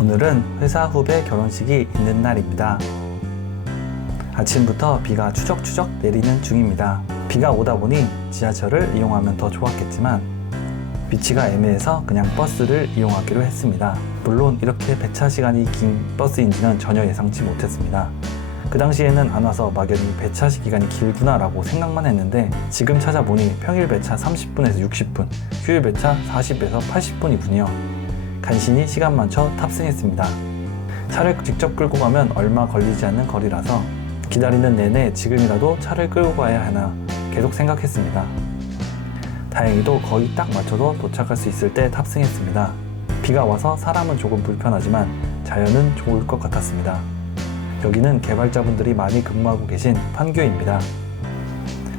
오늘은 회사 후배 결혼식이 있는 날입니다. 아침부터 비가 추적추적 내리는 중입니다. 비가 오다 보니 지하철을 이용하면 더 좋았겠지만 위치가 애매해서 그냥 버스를 이용하기로 했습니다. 물론 이렇게 배차 시간이 긴 버스인지는 전혀 예상치 못했습니다. 그 당시에는 안 와서 막연히 배차 기간이 길구나라고 생각만 했는데 지금 찾아보니 평일 배차 30분에서 60분, 휴일 배차 40에서 80분이군요. 간신히 시간 맞춰 탑승했습니다. 차를 직접 끌고 가면 얼마 걸리지 않는 거리라서 기다리는 내내 지금이라도 차를 끌고 가야 하나 계속 생각했습니다. 다행히도 거의 딱 맞춰서 도착할 수 있을 때 탑승했습니다. 비가 와서 사람은 조금 불편하지만 자연은 좋을 것 같았습니다. 여기는 개발자분들이 많이 근무하고 계신 판교입니다.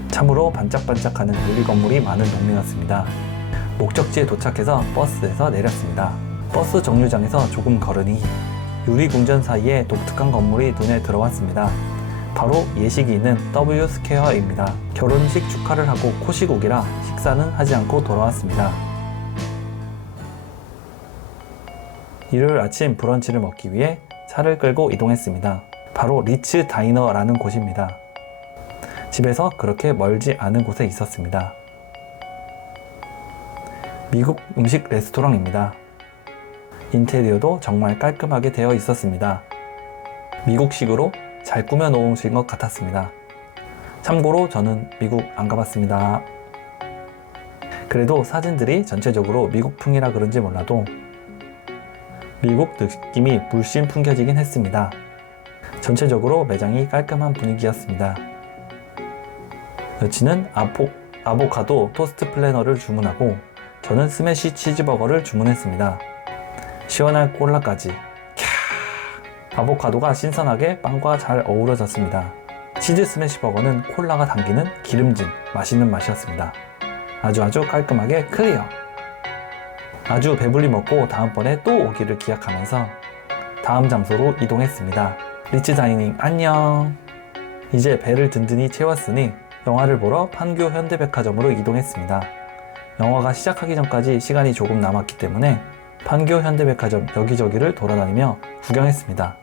참으로 반짝반짝하는 유리 건물이 많은 동네였습니다. 목적지에 도착해서 버스에서 내렸습니다. 버스 정류장에서 조금 걸으니 유리 궁전 사이에 독특한 건물이 눈에 들어왔습니다. 바로 예식이 있는 W 스퀘어입니다. 결혼식 축하를 하고 코시국이라 식사는 하지 않고 돌아왔습니다. 일요일 아침 브런치를 먹기 위해 차를 끌고 이동했습니다. 바로 리츠 다이너라는 곳입니다. 집에서 그렇게 멀지 않은 곳에 있었습니다. 미국 음식 레스토랑입니다. 인테리어도 정말 깔끔하게 되어 있었습니다. 미국식으로 잘 꾸며 놓으신 것 같았습니다. 참고로 저는 미국 안 가봤습니다. 그래도 사진들이 전체적으로 미국풍이라 그런지 몰라도 미국 느낌이 물씬 풍겨지긴 했습니다. 전체적으로 매장이 깔끔한 분위기였습니다. 여친은 아포, 아보카도 토스트 플래너를 주문하고 저는 스매시 치즈버거를 주문했습니다. 시원한 콜라까지. 캬! 아보카도가 신선하게 빵과 잘 어우러졌습니다. 치즈 스매시 버거는 콜라가 당기는 기름진 맛있는 맛이었습니다. 아주 아주 깔끔하게 클리어. 아주 배불리 먹고 다음번에 또 오기를 기약하면서 다음 장소로 이동했습니다. 리치 다이닝 안녕. 이제 배를 든든히 채웠으니 영화를 보러 판교 현대백화점으로 이동했습니다. 영화가 시작하기 전까지 시간이 조금 남았기 때문에 판교 현대백화점 여기저기를 돌아다니며 구경했습니다.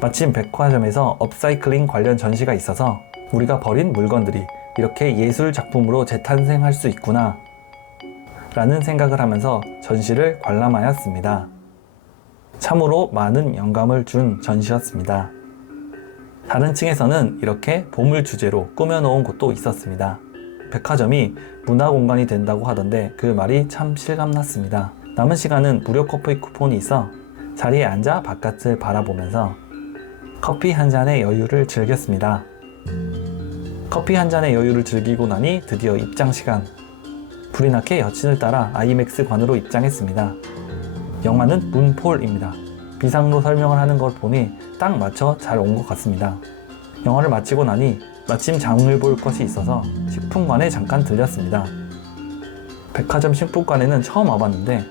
마침 백화점에서 업사이클링 관련 전시가 있어서 우리가 버린 물건들이 이렇게 예술 작품으로 재탄생할 수 있구나 라는 생각을 하면서 전시를 관람하였습니다. 참으로 많은 영감을 준 전시였습니다. 다른 층에서는 이렇게 보물 주제로 꾸며놓은 곳도 있었습니다. 백화점이 문화 공간이 된다고 하던데 그 말이 참 실감났습니다. 남은 시간은 무료 커피 쿠폰이 있어 자리에 앉아 바깥을 바라보면서 커피 한 잔의 여유를 즐겼습니다. 커피 한 잔의 여유를 즐기고 나니 드디어 입장 시간. 불이 나게 여친을 따라 아이맥스 관으로 입장했습니다. 영화는 문폴입니다. 비상로 설명을 하는 걸 보니 딱 맞춰 잘 온 것 같습니다. 영화를 마치고 나니 마침 장을 볼 것이 있어서 식품관에 잠깐 들렸습니다. 백화점 식품관에는 처음 와봤는데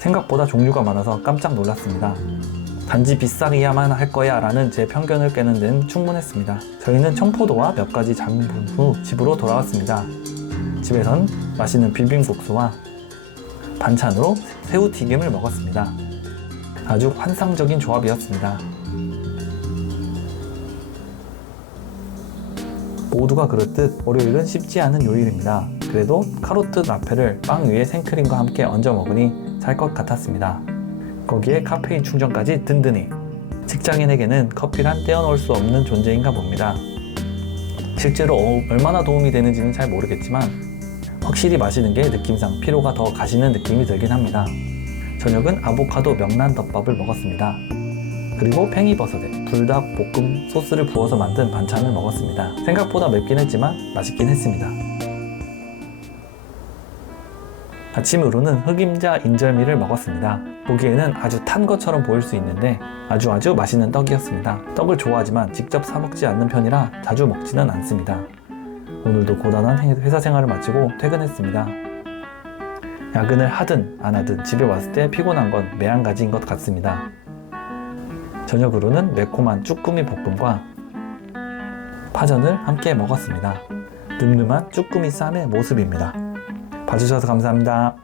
생각보다 종류가 많아서 깜짝 놀랐습니다. 단지 비싸기야만 할 거야 라는 제 편견을 깨는 데는 충분했습니다. 저희는 청포도와 몇 가지 장본 후 집으로 돌아왔습니다. 집에선 맛있는 비빔국수와 반찬으로 새우튀김을 먹었습니다. 아주 환상적인 조합이었습니다. 모두가 그렇듯 월요일은 쉽지 않은 요일입니다. 그래도 카로트 라페를 빵 위에 생크림과 함께 얹어 먹으니 살 것 같았습니다. 거기에 카페인 충전까지 든든히. 직장인에게는 커피란 떼어놓을 수 없는 존재인가 봅니다. 실제로 어- 얼마나 도움이 되는지는 잘 모르겠지만 확실히 마시는 게 느낌상 피로가 더 가시는 느낌이 들긴 합니다. 저녁은 아보카도 명란 덮밥을 먹었습니다. 그리고 팽이버섯에 불닭 볶음 소스를 부어서 만든 반찬을 먹었습니다. 생각보다 맵긴 했지만 맛있긴 했습니다. 아침으로는 흑임자 인절미를 먹었습니다. 보기에는 아주 탄 것처럼 보일 수 있는데 아주 아주 맛있는 떡이었습니다. 떡을 좋아하지만 직접 사 먹지 않는 편이라 자주 먹지는 않습니다. 오늘도 고단한 회- 회사 생활을 마치고 퇴근했습니다. 야근을 하든 안 하든 집에 왔을 때 피곤한 건 매한가지인 것 같습니다. 저녁으로는 매콤한 쭈꾸미 볶음과 파전을 함께 먹었습니다. 늠름한 쭈꾸미 쌈의 모습입니다. 봐주셔서 감사합니다.